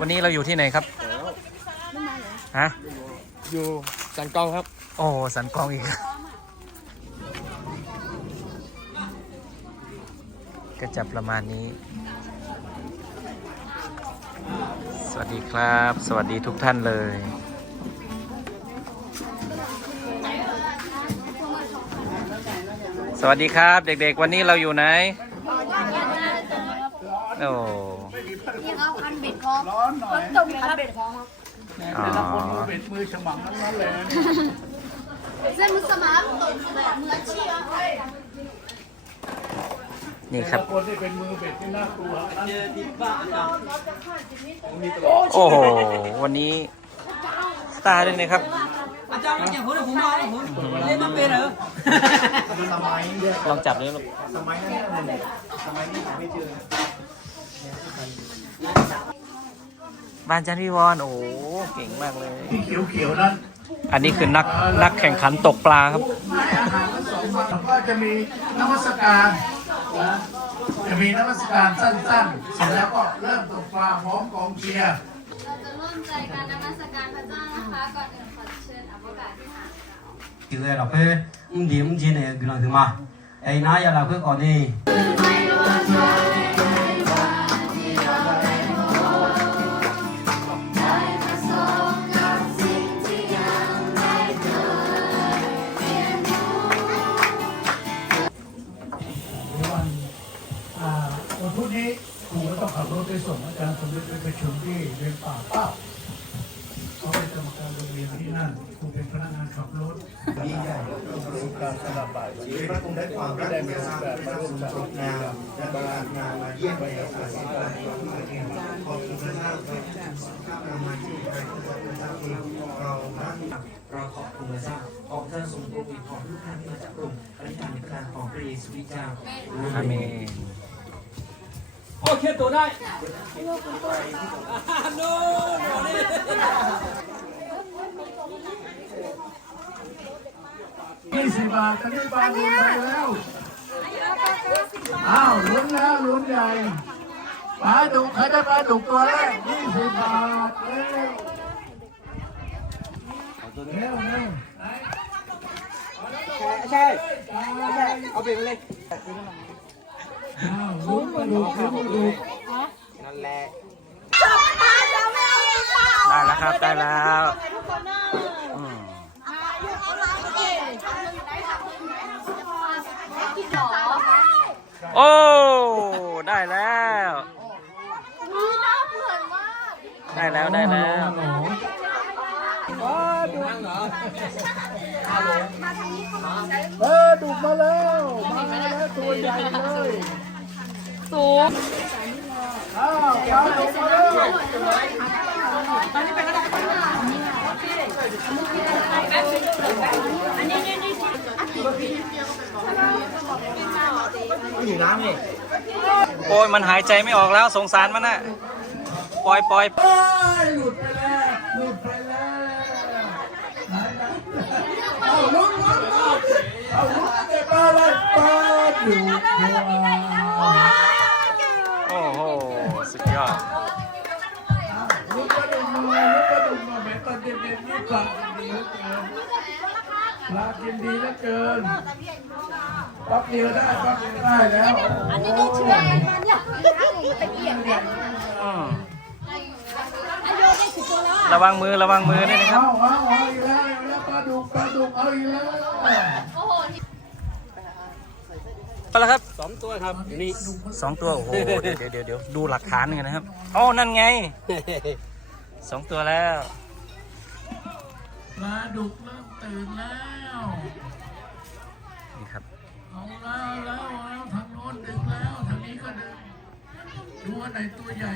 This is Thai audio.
วันนี้เราอยู่ที่ไหนครับฮะอยู่สันกองครับ โอ้สันกองอีก ก็จะประมาณนี้ สวัสดีครับ สวัสดีทุกท่านเลยสวัสดีครับ เด็กๆ วันนี้เราอยู่ไหน โอ้นี่เขาคันเบ็ดคอร้อนหน่อยตกคันเบ็ดคอครับอ๋อเป็ดมือฉมังทั้งนั้นเลยเส้นมุสมาร์ตกแบบมืออาชีพนี่ครับคนที่เป็นมือเป็ดที่น่ากลัวโอ้โหวันนี้สตาร์เลยนะครับอาจารย์มาจากหัวเดี๋ยวผมมาแล้วผมเล่นมาเป็นเหรอลองจับด้วยลูก บ้านจันวิวรโอ้โหเก่งมากเลย เขียวๆนั้นอันนี้คือนักนักแข่งขันตกปลาครับให้อก็จะมีนวัตการนจะมีนวัตการสั้นๆ เสร็จแล้วก็เริ่มตกปลาพร้อมกองเชียร์เราจะร่วมใจการนมัสการพระเจ้านะคะ ก่อนอื่นขอเชิญอัปกาศที่หางคือเราเพื่ะ 기도해 라. 그 음디 음지าเ런그마 에이나야라 그 어디 ขับรถไปส่งอาจารย์สมเด็จไปประชุมที่เรียนป่าเป้าเขาเป็นกรรมการโรงเรียนที่นั่นครูเป็นพนักงานขับรถยิ่งใหญ่ประสบการสลับบ่ายชีวิตพระองค์ได้ความรักที่สร้างพระองค์จบงานและประกาศงานมาเยี่ยมไปอาศัยการขอบคุณพระเจ้าครับข้ามมาที่ไทยพระเจ้าเองเราพระเราขอบคุณพระเจ้าขอบพระทรงโปรดขอทุกท่านที่มาจากพระองค์อธิษฐานในพระนามของพระเยซูคริสต์เจ้าอาเมน โอเคตัวได้โน่ยี่สิบบาทตอนนี้ปลาลุ้นไปแล้วอ้าวลุ้นแล้วลุ้นใหญ่ปลาดุกใครได้ปลาดุกตัวแรกยี่สิบบาทเร็วเร็วเร็วใช่ใช่เอาไปเลย อ้าวลุ้นปลาดุกลุ้นปลาดุกได้แล้วครับ ได้แล้วอืมกินหรอโอ้ ได้แล้วมีน้าเผื่อนมากได้แล้ว ได้แล้วเออดุกมาแล้ว มาแล้วตัวใหญ่เลย สูงอ้าวปลาดุกมาแล้วโอ้ยมันหายใจไม่ออกแล้วสงสารมันน่ะปล่อยปล่อยหลุดไปแล้วหลุดไปแล้วเอาลุ้นลุ้นลุ้นเอาลุ้นเด็กปลาอะไรปลาอ้โห สุดยอดลุ้นปลาดุกหน่อยลุ้นปลาดุกหน่อยแหม่ตอนเย็นๆนี่ปลากินดีเหลือเกินปลากินดีเหลือเกินปั๊บเดียวได้ปั๊บเดียวได้แล้วอันนี้ก็เชื่อมันเนี่ยไปเปลี่ยนเนี่ยอืมอายุได้สิบตัวแล้วระวังมือระวังมือด้วยนะครับ เอาเอาเอาอีกแล้วเอาอีกแล้วปลาดุกปลาดุกเอาอีกแล้ว โอ้โห ไปแล้วครับสองตัวครับนี่สองตัวโอ้โหเดี๋ยวเดี๋ยวเดี๋ยวเดี๋ยวดูหลักฐานกันนะครับโอ้นั่นไงสองตัวแล้วปลาดุกเริ่มตื่นแล้วนี่ครับเอาแล้วแล้วแล้วทางโน้นดึงแล้วทางนี้ก็ดึงดูว่าไหนตัวใหญ่